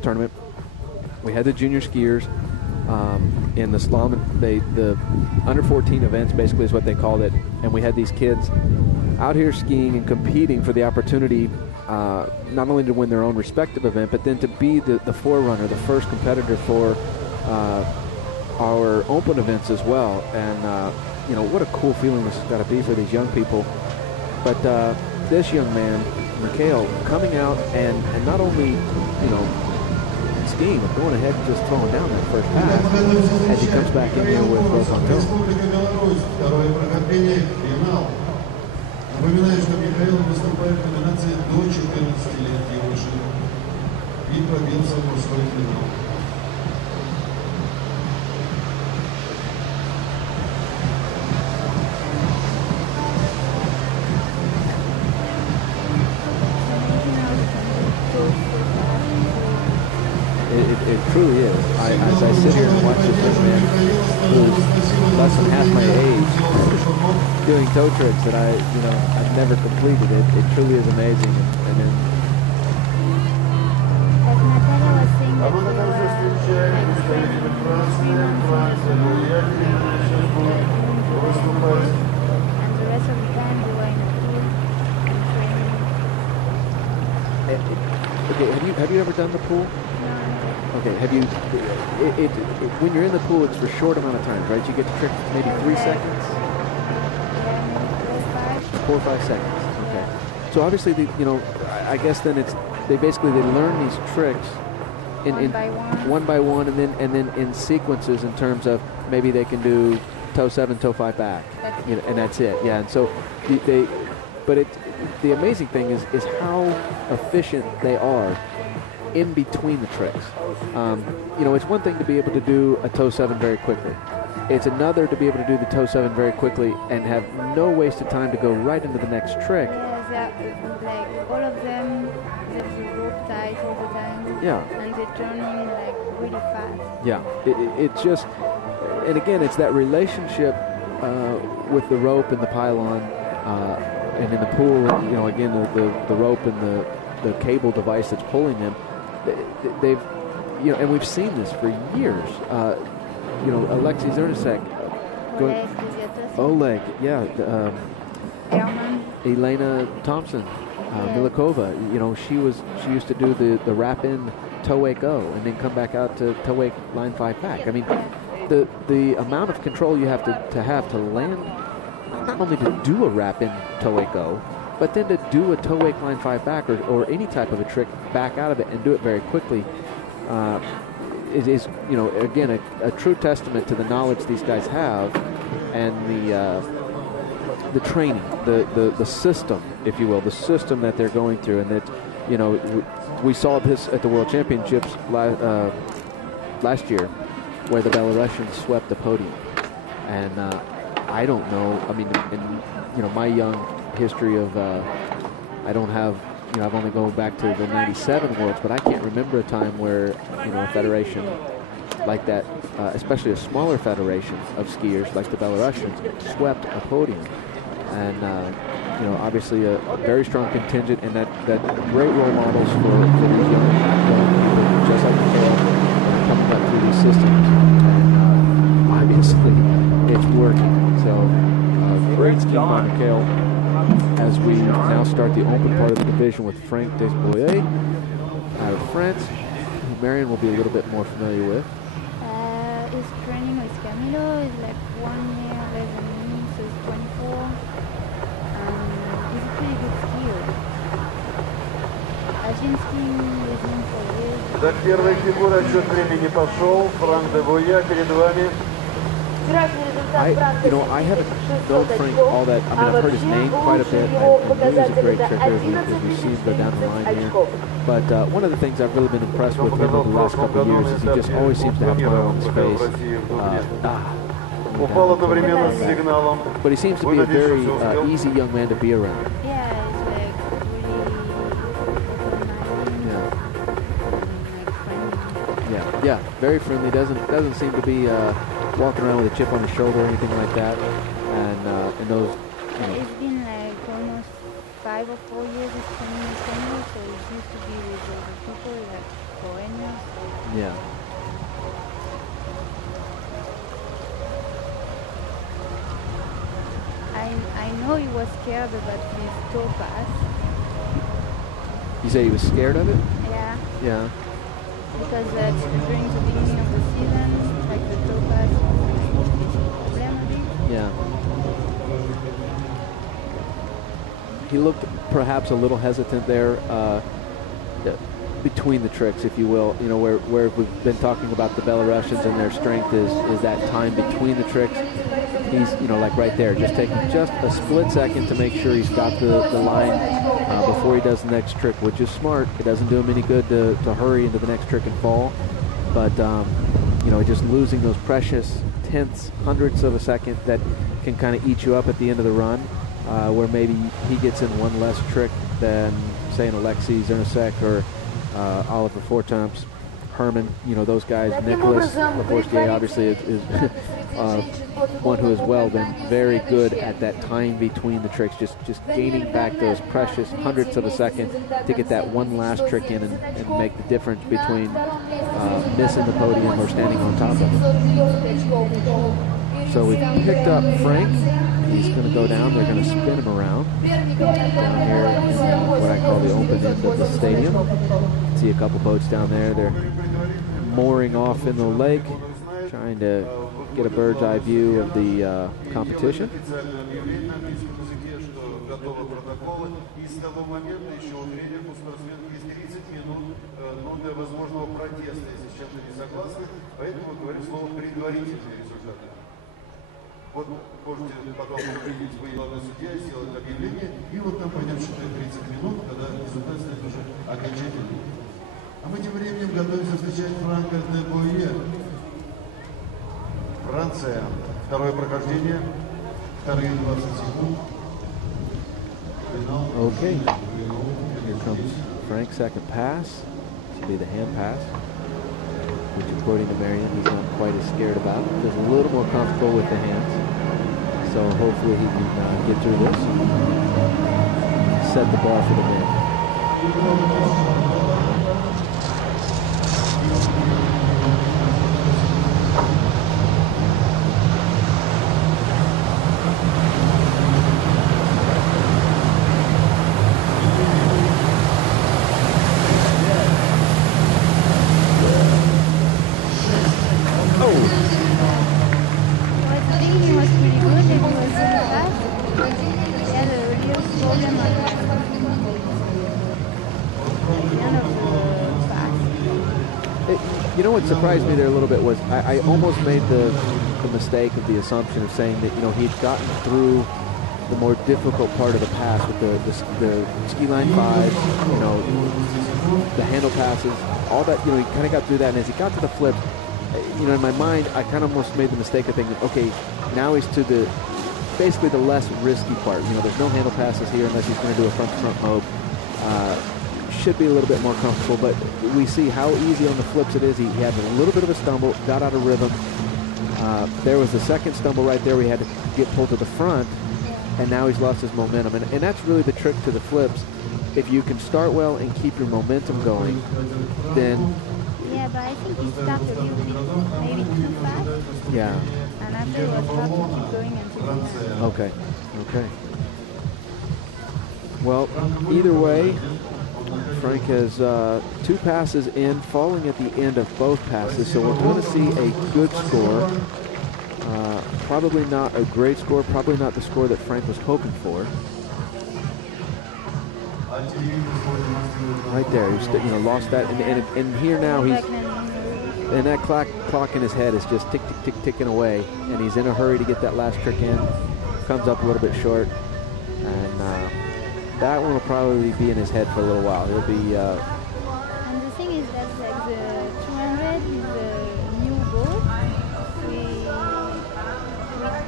tournament. We had the junior skiers in the slalom. The under 14 events basically is what they called it, and we had these kids out here skiing and competing for the opportunity not only to win their own respective event, but then to be the forerunner, the first competitor for our open events as well. And you know, what a cool feeling this has got to be for these young people. But this young man, Mikhail, coming out and not only, you know, skiing, but going ahead and just throwing down that first pass as he comes back in here with both on toe. Напоминаю, что Михаил выступает в номинации до 14 лет и выше и пробился в мужской финал. It truly is. As I sit here and watch this young man who's less than half my age doing toe tricks that I've never completed, it truly is amazing. And then as Natalia was saying that we were like training 3 months and the rest of the time we were in the pool and training. Okay, have you ever done the pool? Okay, have you, when you're in the pool, it's for a short amount of time, right? You get to trick maybe 3 seconds? 4 or 5 seconds, okay. So obviously, I guess then they learn these tricks one by one, and then in sequences in terms of maybe they can do toe 7, toe 5 back, and that's it, yeah. And so the amazing thing is how efficient they are in between the tricks. It's one thing to be able to do a toe 7 very quickly. It's another to be able to do the toe 7 very quickly and have no wasted time to go right into the next trick. Yes, like all of them, there's a rope tight all the time. Yeah. And they're turning like really fast. Yeah, it's just, and again, it's that relationship with the rope and the pylon, and in the pool, again, the rope and the cable device that's pulling them. They've, and we've seen this for years. Alexei Zernacek, Oleg, yeah, Elena Thompson, Milikova. She used to do the wrap in toe 8 go and then come back out to toe 8 line 5 back. I mean, the amount of control you have to land, not only to do a wrap in toe 8 go, but then to do a toe 8 line 5 back or any type of a trick back out of it and do it very quickly is again a true testament to the knowledge these guys have and the training, the system, if you will, the system that they're going through. And that we saw this at the World Championships last year, where the Belarusians swept the podium. And I don't know. I mean, in my young history of I don't have, I've only gone back to the 97 Worlds, but I can't remember a time where a federation like that, especially a smaller federation of skiers like the Belarusians, swept a podium. And obviously a very strong contingent, and that great role models for these young people just like Mikhail coming up through these systems. And obviously it's working. So great skiing by Mikhail as we now start the open part of the division with Frank Desboyer out of France, who Marion will be a little bit more familiar with. He's training with Camilo. He's like 1 year less than me, so he's 24. He's a pretty good skier. I've been skiing with him for years. Так, первая фигура, отсчет времени пошел. Франк Дебуя перед вами. I haven't known Frank all that. I mean, I've heard his name quite a bit. I knew he was a great tricker as we see go down the line here. But one of the things I've really been impressed with him over the last couple of years is he just always seems to have a smile on his face. But he seems to be a very easy young man to be around. Yeah, he's like Yeah, really yeah, very friendly. Doesn't seem to be walking around with a chip on his shoulder or anything like that. And those. It's been like almost 5 or 4 years he's training with Camilo, so he's used to be with other people like foreigners. Yeah. I know he was scared about his toe pass. You say he was scared of it? Yeah, Yeah. because during the beginning of the season, like the toe pass was a problem a bit. Yeah. He looked perhaps a little hesitant there between the tricks, if you will. You know, where we've been talking about the Belarusians and their strength is that time between the tricks. He's, you know, like right there, just taking just a split second to make sure he's got the line before he does the next trick, which is smart. It doesn't do him any good to hurry into the next trick and fall. But, you know, just losing those precious tenths, hundredths of a second that can kind of eat you up at the end of the run, where maybe he gets in one less trick than, say, an Alexei Zernasek or Oliver Fortamps, Herman, you know, those guys. Nicholas Laforestier obviously is one who has well been very good at that time between the tricks, just gaining back those precious hundredths of a second to get that one last trick in and make the difference between missing the podium or standing on top of it. So we've picked up Frank. He's going to go down. They're going to spin him around down here in what I call the open end of the stadium. See a couple boats down there. They're mooring off in the lake, trying to get a bird's eye view of the competition. Вот можете потом увидеть, вы главный судья сделать объявление, и вот там пойдет считать 30 минут, когда результат станет уже окончательным. А мы тем временем готовимся встречать Франка де Буйе. Франция. Второе прохождение. Вторые 20 секунд. Okay. Here comes Frank's second pass. This will be the hand pass, which according to Marion, he's not quite as scared about. Feels a little more comfortable with the hands. So hopefully he can get through this and set the bar for the man. You know what surprised me there a little bit was I almost made the mistake of the assumption of saying that, you know, he'd gotten through the more difficult part of the pass with the ski line fives, you know, the handle passes, all that, you know, he kind of got through that. And as he got to the flip, you know, in my mind, I kind of almost made the mistake of thinking, okay, now he's to the, basically the less risky part. You know, there's no handle passes here unless he's going to do a front-to-front mobe. Should be a little bit more comfortable, but we see how easy on the flips it is. He had a little bit of a stumble, got out of rhythm. There was the second stumble right there where he had to get pulled to the front, and now he's lost his momentum. And that's really the trick to the flips. If you can start well and keep your momentum going, then... Yeah, but I think he started a little bit, maybe too fast. Yeah. And after it was hard to keep going until the end. Okay, okay. Well, either way, Frank has two passes in, falling at the end of both passes, so we're going to see a good score. Probably not a great score, probably not the score that Frank was hoping for. Right there, he's, you know, lost that, and here now he's, and that clock in his head is just tick, tick, tick, ticking away, and he's in a hurry to get that last trick in. Comes up a little bit short, and that one will probably be in his head for a little while. He'll be... And the thing is that, like, the 200 is a new boat. We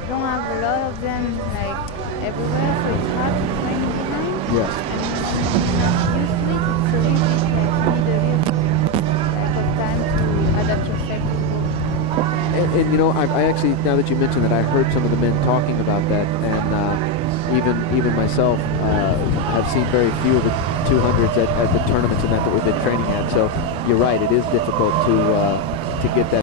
don't have a lot of them, like, everywhere, so it's hard to train behind. Yes. And usually it's a little bit, like, you need a little like, of time to adapt yourself to the boat. And you know, I actually, now that you mentioned that, I heard some of the men talking about that, and even myself have seen very few of the 200s at the tournaments and that we've been training at. So you're right, it is difficult to get that